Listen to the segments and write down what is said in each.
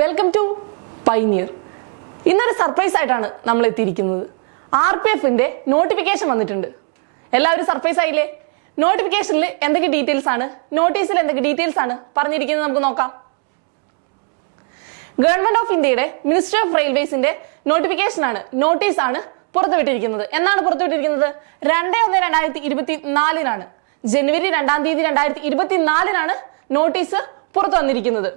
Welcome to pioneer ഇന്നൊരു surprise ആയിട്ടാണ് നമ്മൾ എത്തിയിരിക്കുന്നത് ആർ പി എഫിന്റെ നോട്ടിഫിക്കേഷൻ വന്നിട്ടുണ്ട്. എല്ലാവരും സർപ്രൈസ് ആയില്ലേ? നോട്ടിഫിക്കേഷനിൽ എന്തൊക്കെ ഡീറ്റെയിൽസ് ആണ്? നോട്ടീസിൽ എന്തൊക്കെ ഡീറ്റെയിൽസ് ആണ്? പറഞ്ഞിരിക്കുന്നത് നമുക്ക് നോക്കാം. ഗവൺമെന്റ് ഓഫ് ഇന്ത്യയുടെ മിനിസ്ട്രി ഓഫ് റെയിൽവേസിന്റെ നോട്ടിഫിക്കേഷൻ ആണ് നോട്ടീസ് ആണ് പുറത്തുവിട്ടിരിക്കുന്നത്. എന്നാണ് പുറത്തുവിട്ടിരിക്കുന്നത്? രണ്ട് ഒന്ന് രണ്ടായിരത്തി ഇരുപത്തി നാലിനാണ് ജനുവരി രണ്ടാം തീയതി രണ്ടായിരത്തി ഇരുപത്തി നാലിനാണ് നോട്ടീസ് പുറത്തു വന്നിരിക്കുന്നത്.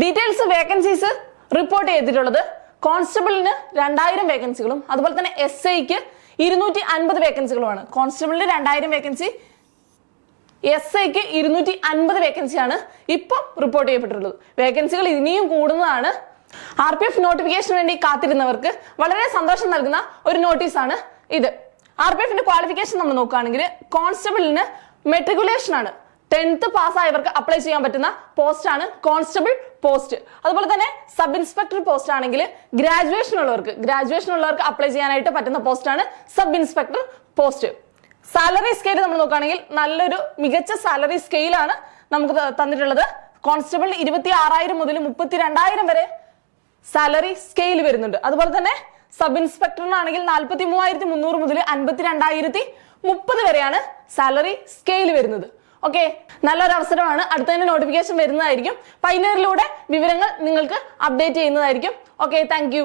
ഡീറ്റെയിൽസ് വേക്കൻസീസ് റിപ്പോർട്ട് ചെയ്തിട്ടുള്ളത് കോൺസ്റ്റബിളിന് രണ്ടായിരം വേക്കൻസികളും അതുപോലെ തന്നെ എസ് ഐക്ക് ഇരുന്നൂറ്റി അൻപത് വേക്കൻസികളുമാണ് കോൺസ്റ്റബിളിന് രണ്ടായിരം വേക്കൻസി എസ് ഐക്ക് ഇരുന്നൂറ്റി അൻപത് വേക്കൻസിയാണ് ഇപ്പം റിപ്പോർട്ട് ചെയ്യപ്പെട്ടിട്ടുള്ളത്. വേക്കൻസികൾ ഇനിയും കൂടുന്നതാണ്. ആർ പി എഫ് നോട്ടിഫിക്കേഷന് വേണ്ടി കാത്തിരുന്നവർക്ക് വളരെ സന്തോഷം നൽകുന്ന ഒരു നോട്ടീസാണ് ഇത്. ആർ പി എഫിന്റെ ക്വാളിഫിക്കേഷൻ നമ്മൾ നോക്കുകയാണെങ്കിൽ കോൺസ്റ്റബിളിന് മെട്രിക്കുലേഷൻ ആണ്. ടെൻത്ത് പാസ്സായവർക്ക് അപ്ലൈ ചെയ്യാൻ പറ്റുന്ന പോസ്റ്റ് ആണ് കോൺസ്റ്റബിൾ പോസ്റ്റ് അതുപോലെ തന്നെ സബ് ഇൻസ്പെക്ടർ പോസ്റ്റ് ആണെങ്കിൽ ഗ്രാജുവേഷൻ ഉള്ളവർക്ക് ഗ്രാജുവേഷൻ ഉള്ളവർക്ക് അപ്ലൈ ചെയ്യാനായിട്ട് പറ്റുന്ന പോസ്റ്റ് ആണ് sub inspector post salary scale നമ്മൾ നോക്കുകയാണെങ്കിൽ നല്ലൊരു മികച്ച സാലറി സ്കെയിലാണ് നമുക്ക് തന്നിട്ടുള്ളത്. കോൺസ്റ്റബിൾ ഇരുപത്തി ആറായിരം മുതൽ മുപ്പത്തി രണ്ടായിരം വരെ സാലറി സ്കെയിൽ വരുന്നുണ്ട്. അതുപോലെ തന്നെ സബ് ഇൻസ്പെക്ടറിനാണെങ്കിൽ നാൽപ്പത്തി മൂവായിരത്തി മുന്നൂറ് മുതൽ അൻപത്തി രണ്ടായിരത്തി മുപ്പത് വരെയാണ് സാലറി സ്കെയിൽ വരുന്നത്. ഓക്കെ നല്ലൊരു അവസരമാണ്. അടുത്ത തന്നെ നോട്ടിഫിക്കേഷൻ വരുന്നതായിരിക്കും പൈനറിലൂടെ വിവരങ്ങൾ നിങ്ങൾക്ക് അപ്ഡേറ്റ് ചെയ്യുന്നതായിരിക്കും. Okay thank